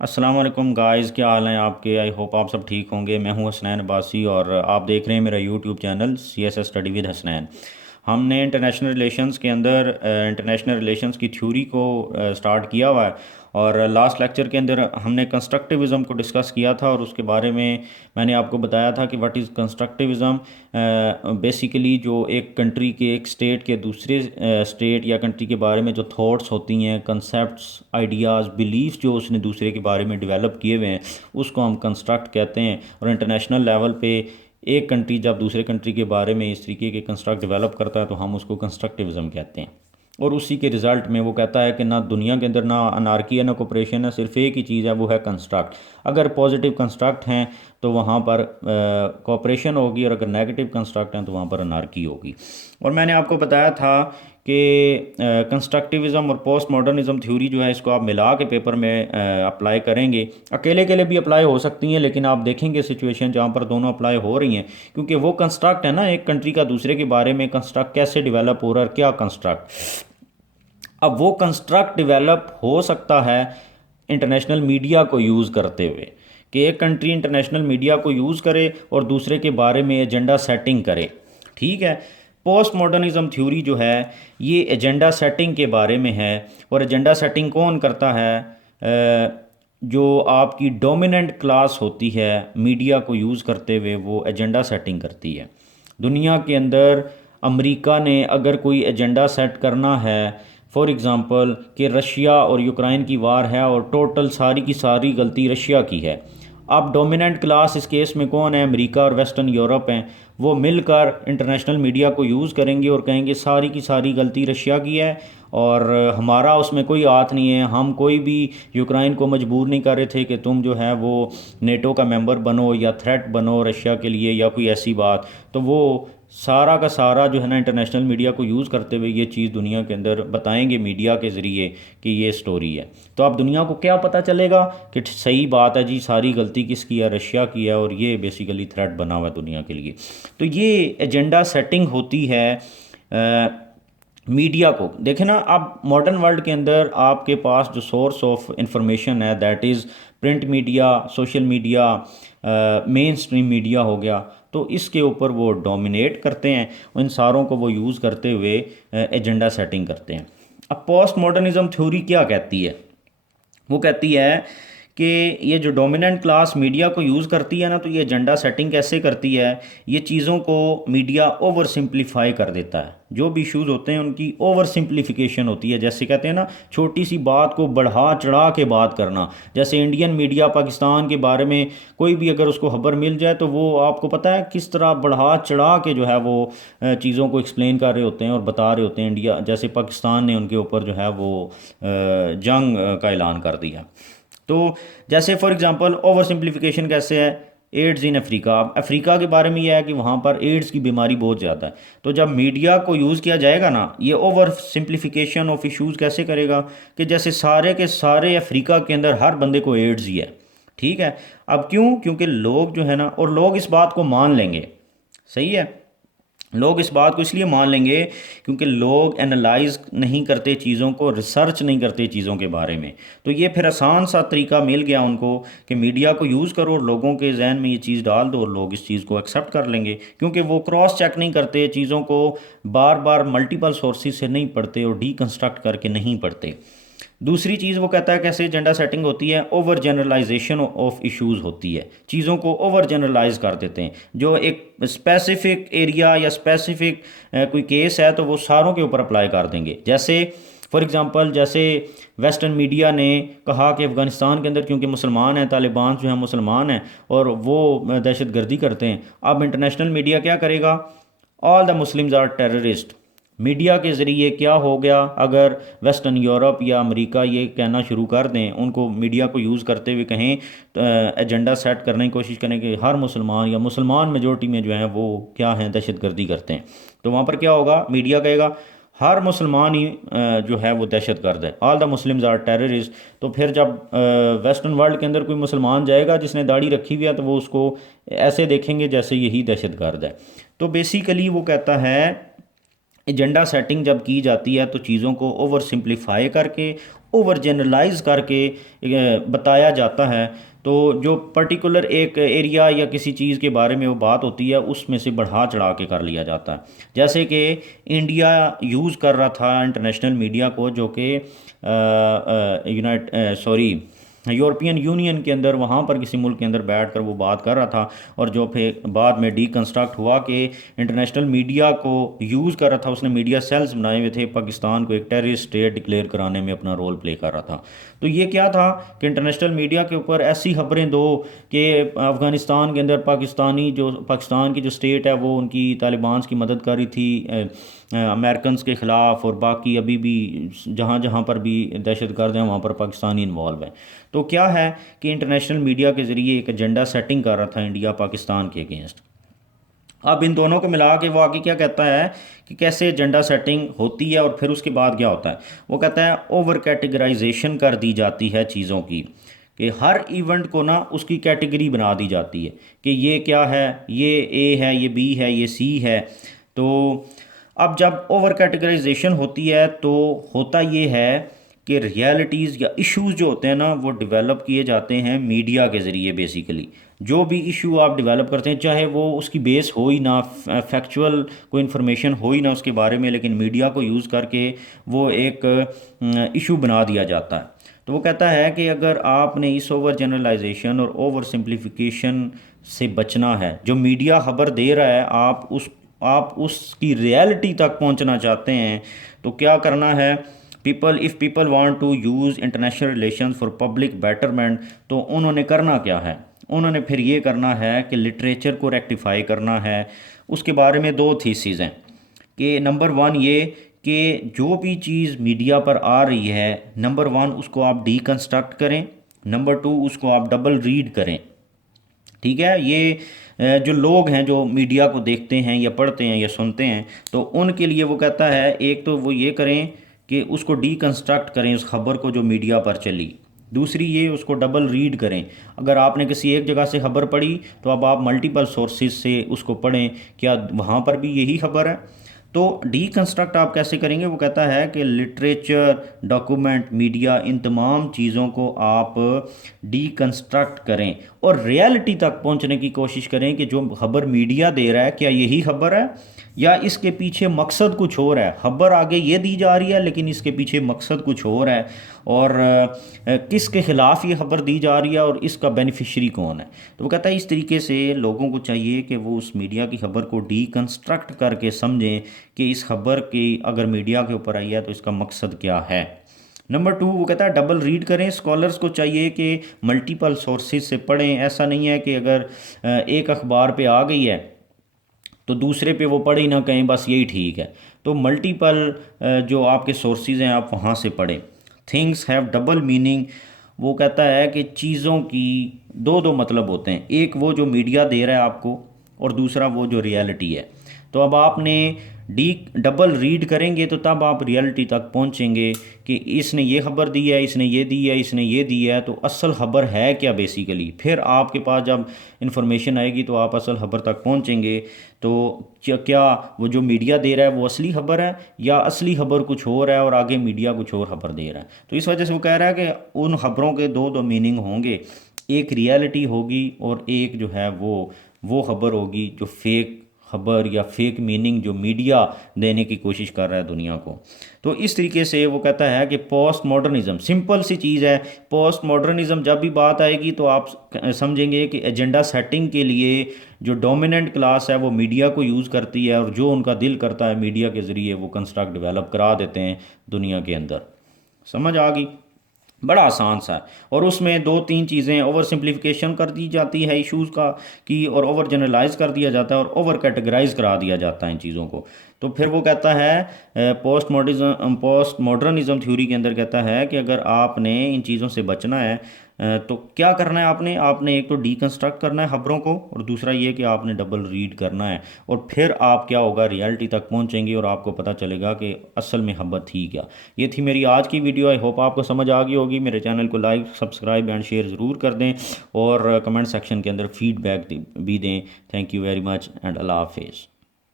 अस्सलाम वालेकुम गाइस, क्या हाल हैं आपके। आई होप आप सब ठीक होंगे। मैं हूं हसनैन अब्बासी और आप देख रहे हैं मेरा YouTube channel CSS study with Hasnain. हमने इंटरनेशनल रिलेशंस के अंदर इंटरनेशनल रिलेशंस की थ्योरी को स्टार्ट किया हुआ है और लास्ट लेक्चर के अंदर हमने कंस्ट्रक्टिविज़म को डिस्कस किया था और उसके बारे में मैंने आपको बताया था कि व्हाट इज़ कंस्ट्रक्टिविज़म। बेसिकली जो एक कंट्री के एक स्टेट के दूसरे स्टेट या कंट्री के बारे में जो थॉट्स होती हैं, कंसेप्ट्स, आइडियाज़, बिलीफ जो उसने दूसरे के बारे में डेवलप किए हुए हैं उसको हम कंस्ट्रक्ट कहते हैं। और इंटरनेशनल लेवल पे एक कंट्री जब दूसरे कंट्री के बारे में इस तरीके के कंस्ट्रक्ट डेवलप करता है तो हम उसको कंस्ट्रक्टिविज़म कहते हैं। और उसी के रिज़ल्ट में वो कहता है कि ना दुनिया के अंदर ना अनार्की है ना कोऑपरेशन है, सिर्फ एक ही चीज़ है, वो है कंस्ट्रक्ट। अगर पॉजिटिव कंस्ट्रक्ट हैं तो वहाँ पर कोऑपरेशन होगी और अगर नेगेटिव कंस्ट्रक्ट हैं तो वहाँ पर अनार्की होगी। और मैंने आपको बताया था कि कंस्ट्रक्टिविज़म और पोस्ट मॉडर्निज़म थ्योरी जो है इसको आप मिला के पेपर में अप्लाई करेंगे। अकेले के लिए भी अप्लाई हो सकती हैं, लेकिन आप देखेंगे सिचुएशन जहाँ पर दोनों अप्लाई हो रही हैं, क्योंकि वो कंस्ट्रक्ट है ना, एक कंट्री का दूसरे के बारे में कंस्ट्रक्ट कैसे डेवलप हो रहा है, क्या कंस्ट्रक्ट। अब वो कंस्ट्रक्ट डेवलप हो सकता है इंटरनेशनल मीडिया को यूज़ करते हुए, कि एक कंट्री इंटरनेशनल मीडिया को यूज़ करे और दूसरे के बारे में एजेंडा सेटिंग करे। ठीक है। पोस्ट मॉडर्निज़म थ्योरी जो है ये एजेंडा सेटिंग के बारे में है। और एजेंडा सेटिंग कौन करता है? जो आपकी डोमिनेंट क्लास होती है मीडिया को यूज़ करते हुए वो एजेंडा सेटिंग करती है। दुनिया के अंदर अमेरिका ने अगर कोई एजेंडा सेट करना है, फॉर एग्ज़ाम्पल कि रशिया और यूक्रेन की वार है और टोटल सारी की सारी गलती रशिया की है। अब डोमिनेंट क्लास इस केस में कौन है? अमेरिका और वेस्टर्न यूरोप हैं। वो मिलकर इंटरनेशनल मीडिया को यूज़ करेंगे और कहेंगे सारी की सारी गलती रशिया की है और हमारा उसमें कोई हाथ नहीं है। हम कोई भी यूक्रेन को मजबूर नहीं कर रहे थे कि तुम जो है वो नेटो का मेंबर बनो या थ्रेट बनो रशिया के लिए या कोई ऐसी बात। तो वो सारा का सारा जो है ना इंटरनेशनल मीडिया को यूज़ करते हुए ये चीज़ दुनिया के अंदर बताएंगे मीडिया के ज़रिए कि ये स्टोरी है। तो अब दुनिया को क्या पता चलेगा कि सही बात है जी, सारी गलती किसकी है? रशिया की है और ये बेसिकली थ्रेट बना हुआ है दुनिया के लिए। तो ये एजेंडा सेटिंग होती है मीडिया को। देखें ना, अब मॉडर्न वर्ल्ड के अंदर आपके पास जो सोर्स ऑफ इंफॉर्मेशन है that is print media, social media, main stream media हो गया। तो इसके ऊपर वो डोमिनेट करते हैं, इन सारों को वो यूज़ करते हुए एजेंडा सेटिंग करते हैं। अब पोस्ट मॉडर्निज़म थ्योरी क्या कहती है? वो कहती है कि ये जो डोमिनेंट क्लास मीडिया को यूज़ करती है ना, तो ये एजेंडा सेटिंग कैसे करती है? ये चीज़ों को मीडिया ओवर सिंप्लीफाई कर देता है। जो भी इशूज़ होते हैं उनकी ओवर सिंप्लीफिकेशन होती है। जैसे कहते हैं ना, छोटी सी बात को बढ़ा चढ़ा के बात करना। जैसे इंडियन मीडिया पाकिस्तान के बारे में कोई भी अगर उसको खबर मिल जाए तो वो आपको पता है किस तरह बढ़ा चढ़ा के जो है वो चीज़ों को एक्सप्लेन कर रहे होते हैं और बता रहे होते हैं। इंडिया जैसे पाकिस्तान ने उनके ऊपर जो है वो जंग का ऐलान कर दिया। तो जैसे फॉर एग्जांपल ओवर सिंप्लीफिकेशन कैसे है? Aids in Africa. अब अफ्रीका के बारे में यह है कि वहाँ पर एड्स की बीमारी बहुत ज़्यादा है। तो जब मीडिया को यूज़ किया जाएगा ना, ये ओवर सिंप्लीफिकेशन ऑफ इश्यूज़ कैसे करेगा कि जैसे सारे के सारे अफ्रीका के अंदर हर बंदे को एड्स ही है। ठीक है। अब क्यों? क्योंकि लोग जो है ना, और लोग इस बात को मान लेंगे। सही है। लोग इस बात को इसलिए मान लेंगे क्योंकि लोग एनालाइज नहीं करते चीज़ों को, रिसर्च नहीं करते चीज़ों के बारे में। तो ये फिर आसान सा तरीका मिल गया उनको कि मीडिया को यूज़ करो और लोगों के जहन में ये चीज़ डाल दो और लोग इस चीज़ को एक्सेप्ट कर लेंगे, क्योंकि वो क्रॉस चेक नहीं करते चीज़ों को, बार बार मल्टीपल सोर्सेज से नहीं पढ़ते और डीकंस्ट्रक्ट करके नहीं पढ़ते। दूसरी चीज़ वो कहता है कैसे एजेंडा सेटिंग होती है? ओवर जनरलाइजेशन ऑफ इश्यूज़ होती है। चीज़ों को ओवर जनरलाइज कर देते हैं। जो एक स्पेसिफिक एरिया या स्पेसिफिक कोई केस है तो वो सारों के ऊपर अप्लाई कर देंगे। जैसे फॉर एग्जांपल, जैसे वेस्टर्न मीडिया ने कहा कि अफ़गानिस्तान के अंदर क्योंकि मुसलमान हैं, तालिबान जो हैं मुसलमान हैं और वो दहशत गर्दी करते हैं। अब इंटरनेशनल मीडिया क्या करेगा? All the Muslims are terrorist. Media के ज़रिए क्या हो गया? अगर वेस्टर्न यूरोप या अमेरिका ये कहना शुरू कर दें, उनको मीडिया को यूज़ करते हुए कहें, एजेंडा सेट करने की कोशिश करें कि हर मुसलमान या मुसलमान मेजोरिटी में जो है वो क्या हैं, दहशतगर्दी करते हैं। तो वहाँ पर क्या होगा? मीडिया कहेगा हर मुसलमान ही जो है वो दहशत गर्द है, all the Muslims are terrorist. तो फिर जब वेस्टर्न वर्ल्ड के अंदर कोई मुसलमान जाएगा जिसने दाढ़ी रखी हुई है तो वो उसको ऐसे देखेंगे जैसे यही दहशत गर्द है। तो बेसिकली वो कहता है एजेंडा सेटिंग जब की जाती है तो चीज़ों को ओवर सिंप्लीफाई करके, ओवर जनरलाइज करके बताया जाता है। तो जो पर्टिकुलर एक एरिया या किसी चीज़ के बारे में वो बात होती है उसमें से बढ़ा चढ़ा के कर लिया जाता है। जैसे कि इंडिया यूज़ कर रहा था इंटरनेशनल मीडिया को, जो कि यूरोपियन यूनियन के अंदर, वहाँ पर किसी मुल्क के अंदर बैठ कर वो बात कर रहा था, और जो फिर बाद में डीकंस्ट्रक्ट हुआ कि इंटरनेशनल मीडिया को यूज़ कर रहा था, उसने मीडिया सेल्स बनाए हुए थे, पाकिस्तान को एक टेररिस्ट स्टेट डिक्लेयर कराने में अपना रोल प्ले कर रहा था। तो ये क्या था कि इंटरनेशनल मीडिया के ऊपर ऐसी खबरें दो कि अफ़गानिस्तान के अंदर पाकिस्तान की जो स्टेट है वो उनकी तालिबान की मदद कर रही थी अमेरिकन के ख़िलाफ़, और बाकी अभी भी जहाँ जहाँ पर भी दहशत गर्द हैं वहाँ पर पाकिस्तानी इन्वॉल्व है। तो क्या है कि इंटरनेशनल मीडिया के ज़रिए एक एजेंडा सेटिंग कर रहा था इंडिया पाकिस्तान के अगेंस्ट। अब इन दोनों को मिला के वो आगे क्या कहता है कि कैसे एजेंडा सेटिंग होती है और फिर उसके बाद क्या होता है। वो कहता है ओवर कैटेगराइजेशन कर दी जाती है चीज़ों की, कि हर इवेंट को ना उसकी कैटेगरी बना दी जाती है कि ये क्या है, ये ए है, ये बी है, ये सी है। तो अब जब ओवर कैटेगराइजेशन होती है तो होता ये है कि रियलिटीज़ या इश्यूज़ जो होते हैं ना वो डेवलप किए जाते हैं मीडिया के ज़रिए। बेसिकली जो भी इशू आप डेवलप करते हैं, चाहे वो उसकी बेस हो ही ना, फैक्चुअल कोई इन्फॉर्मेशन हो ही ना उसके बारे में, लेकिन मीडिया को यूज़ करके वो एक इशू बना दिया जाता है। तो वो कहता है कि अगर आपने इस ओवर जनरलाइजेशन और ओवर सिंप्लीफिकेशन से बचना है, जो मीडिया खबर दे रहा है आप उसकी रियलिटी तक पहुंचना चाहते हैं, तो क्या करना है। People want to use international relations for public betterment, तो उन्होंने करना क्या है, उन्होंने फिर ये करना है कि लिटरेचर को रेक्टिफाई करना है। उसके बारे में दो थीसिस हैं कि नंबर वन ये कि जो भी चीज़ मीडिया पर आ रही है, नंबर वन उसको आप डीकंस्ट्रक्ट करें, नंबर टू उसको आप डबल रीड करें। ठीक है, ये जो लोग हैं जो मीडिया को देखते हैं या पढ़ते हैं या सुनते हैं, तो उनके लिए वो कहता है एक तो वो ये करें कि उसको डीकंस्ट्रक्ट करें उस खबर को जो मीडिया पर चली, दूसरी ये उसको डबल रीड करें। अगर आपने किसी एक जगह से खबर पढ़ी तो अब आप मल्टीपल सोर्सेज से उसको पढ़ें, क्या वहाँ पर भी यही खबर है। तो डीकंस्ट्रक्ट आप कैसे करेंगे, वो कहता है कि लिटरेचर, डॉक्यूमेंट, मीडिया, इन तमाम चीज़ों को आप डीकंस्ट्रक्ट करें और रियलिटी तक पहुंचने की कोशिश करें कि जो खबर मीडिया दे रहा है क्या यही खबर है या इसके पीछे मकसद कुछ और है। खबर आगे ये दी जा रही है लेकिन इसके पीछे मकसद कुछ और है, और किसके ख़िलाफ़ ये खबर दी जा रही है और इसका बेनिफिशरी कौन है। तो वो कहता है इस तरीके से लोगों को चाहिए कि वो उस मीडिया की खबर को डीकंस्ट्रक्ट करके समझें कि इस खबर की अगर मीडिया के ऊपर आई है तो इसका मकसद क्या है। नंबर टू, वो कहता है डबल रीड करें। स्कॉलर्स को चाहिए कि मल्टीपल सोर्सेज से पढ़ें। ऐसा नहीं है कि अगर एक अखबार पे आ गई है तो दूसरे पे वो पढ़ ही ना कहें बस यही ठीक है। तो मल्टीपल जो आपके सोर्सेज हैं आप वहाँ से पढ़ें। थिंग्स हैव डबल मीनिंग, वो कहता है कि चीज़ों की दो दो मतलब होते हैं, एक वो जो मीडिया दे रहा है आपको और दूसरा वो जो रियलिटी है। तो अब आपने डबल रीड करेंगे तो तब आप रियलिटी तक पहुंचेंगे कि इसने ये खबर दी है, इसने ये दी है, इसने ये दी है, तो असल खबर है क्या बेसिकली। फिर आपके पास जब इन्फॉर्मेशन आएगी तो आप असल खबर तक पहुंचेंगे। तो क्या वो जो मीडिया दे रहा है वो असली खबर है या असली खबर कुछ और है और आगे मीडिया कुछ और खबर दे रहा है। तो इस वजह से वो कह रहा है कि उन खबरों के दो दो मीनिंग होंगे, एक रियलिटी होगी और एक जो है वो खबर होगी जो फेक खबर या फेक मीनिंग जो मीडिया देने की कोशिश कर रहा है दुनिया को। तो इस तरीके से वो कहता है कि पोस्ट मॉडर्निज़म सिंपल सी चीज़ है। पोस्ट मॉडर्निज़म जब भी बात आएगी तो आप समझेंगे कि एजेंडा सेटिंग के लिए जो डोमिनेंट क्लास है वो मीडिया को यूज़ करती है और जो उनका दिल करता है मीडिया के ज़रिए वो कंस्ट्रक्ट डेवलप करा देते हैं दुनिया के अंदर। समझ आ गई? बड़ा आसान सा है। और उसमें दो तीन चीज़ें, ओवर सिंप्लीफिकेशन कर दी जाती है इश्यूज़ का की, और ओवर जनरलाइज कर दिया जाता है और ओवर कैटेगराइज करा दिया जाता है इन चीज़ों को। तो फिर वो कहता है पोस्ट मॉडर्निज़म थ्योरी के अंदर कहता है कि अगर आपने इन चीज़ों से बचना है तो क्या करना है, आपने एक तो डीकंस्ट्रक्ट करना है खबरों को और दूसरा ये कि आपने डबल रीड करना है। और फिर आप क्या होगा, रियलिटी तक पहुंचेंगे और आपको पता चलेगा कि असल में खबर थी क्या। ये थी मेरी आज की वीडियो। आई होप आपको समझ आ गई होगी। मेरे चैनल को लाइक, सब्सक्राइब एंड शेयर ज़रूर कर दें और कमेंट सेक्शन के अंदर फीडबैक भी दें। Thank you very much and अल्लाह हाफिज़।